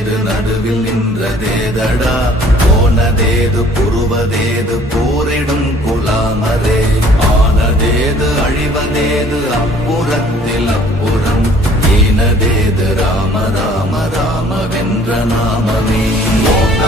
நடுநேது நடுவில் நின்றதேதடா போனதேது புருவதேது போரிடும் குலாமரே. ஆனதேது அழிவதேது அப்புறத்தில் அப்புறம். ஈனதேது ராம ராம ராம வென்ற நாமமே. ஓம்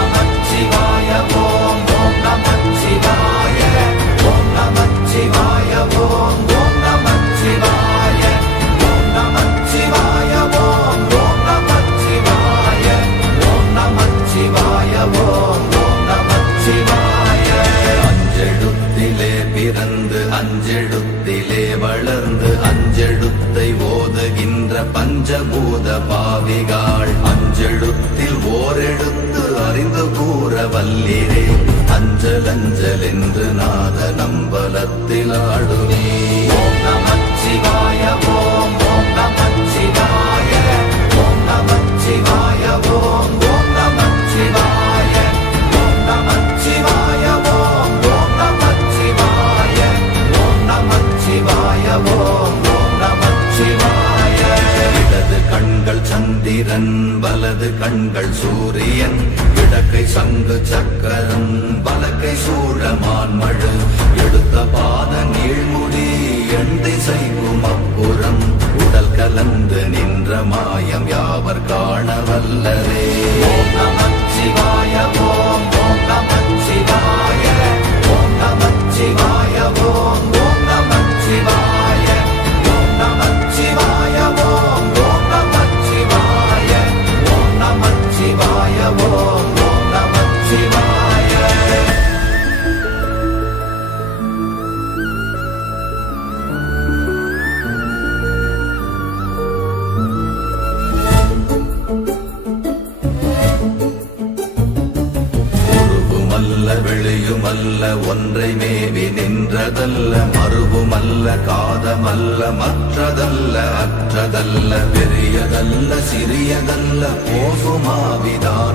বিদায়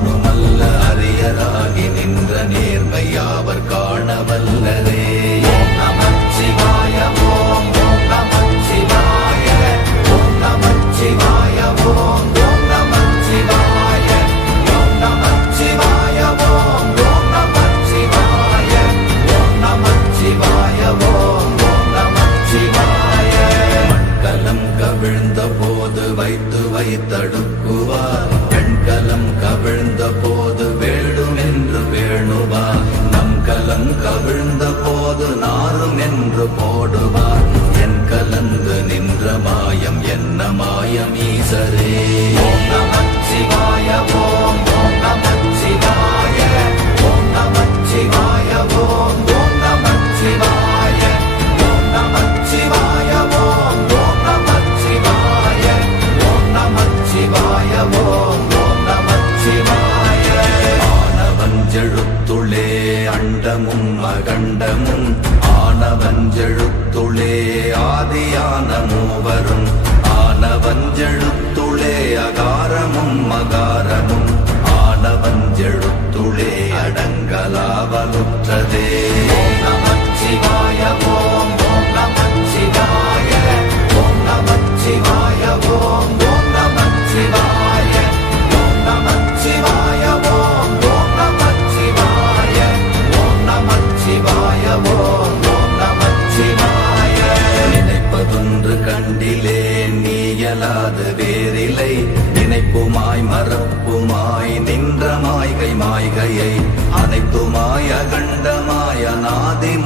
நம்மை தடுக்குவார் கண்கலம் கவிழ்ந்த போது வேடும் என்று வேணுவார் நம் கலம் கவிழ்ந்த போது நாரும் என்று போடுவார் என் கலந்து நின்ற மாயம் என்ன மாயம் ஈசரே. ஓம் சிவாய ஓம்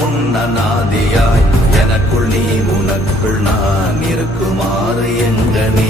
முன்னநாதியாய் எனக்குள் நீ உனக்குள் நான் இருக்குமாறு எங்க நீ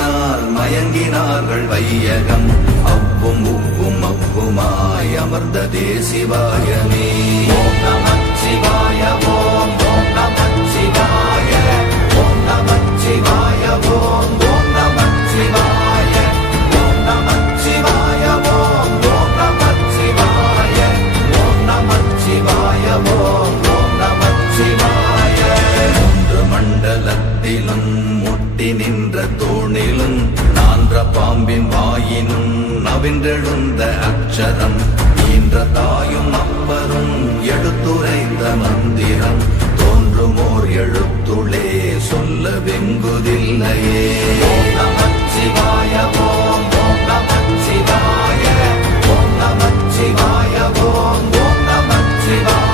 மயங்கினார் மயங்கினார்கள் வையகம். அவ்வும் உவ்வும் அவ்வுமாய் அமர்ந்த தேசிவாயமே ஓம் நமச்சிவாய ஓம் ஓம் நமச்சிவாய ஓம் நமச்சிவாய ஓம் ஓம் நமச்சிவாய ஓம் மண்டலத்திலும் முட்டி நின்ற தோணிலும் நான்ற பாம்பின் வாயினும் நவின்றெழுந்த அக்ஷரம். ஈன்ற தாயும் அப்பரும் எடுத்துரைந்த மந்திரம் தோன்றுமோர் எழுத்துளே சொல்ல வெங்குதில்லையே ஓம் நமச்சிவாய ஓம் நமச்சிவாய ஓம் நமச்சிவாய ஓம் நமச்சிவாய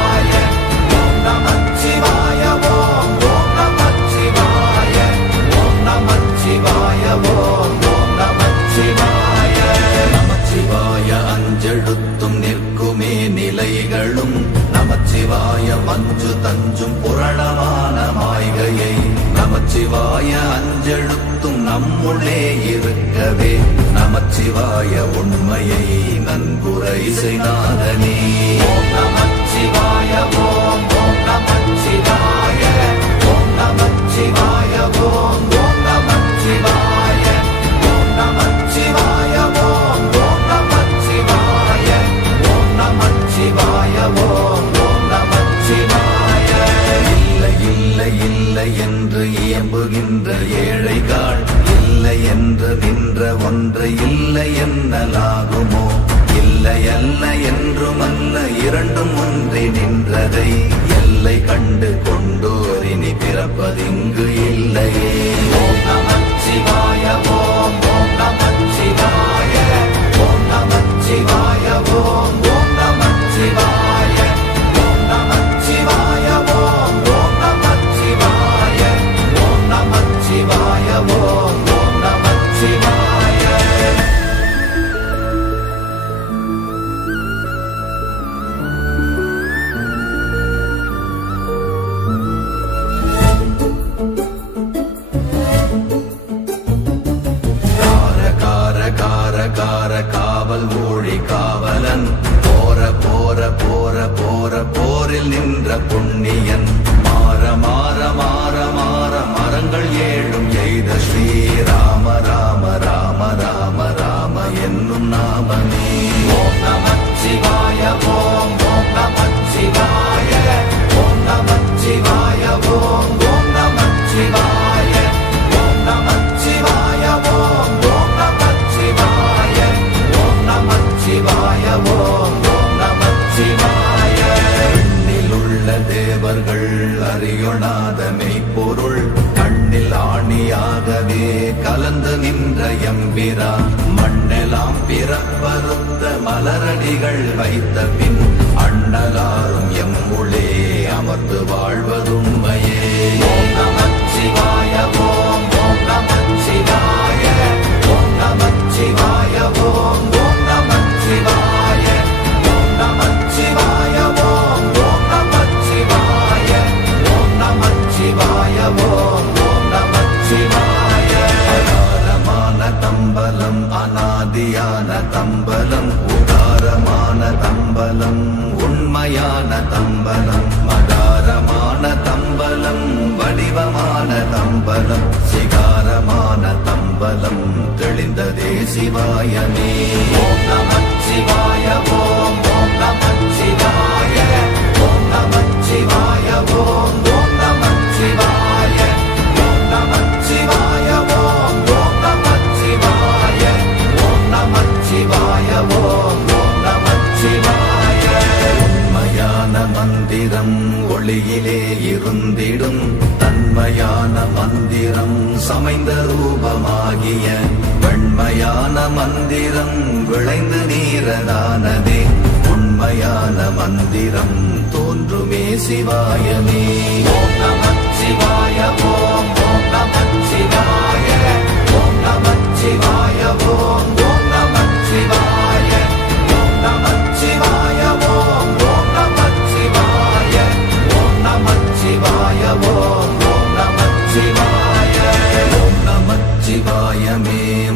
சிவாய ஓம் ஓம் நம சிவாய. ஓம் நம சிவாய ஓம் ஓம் நம சிவாய. ஓம் நம சிவாய ஓம் ஓம் நம சிவாய. ஓம் நம சிவாய ஓம் ஓம் நம சிவாய. கண்ணில் உள்ள தேவர்கள் அறியொணாத மெய்ப்பொருள் கண்ணில் ஆணியாகவே கலந்து நின்ற எம்பிரா. மண்ணெலாம் பிறப்பரும் மலரடிகள் வைத்த பின் அண்ணலாரும் எம்முளே அமர்ந்து வாழ்வதுண்மையே ஓம் శివాయమే விளைந்து உண்மையான மந்திரம் தோன்றுமே சிவாயமே.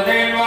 modelo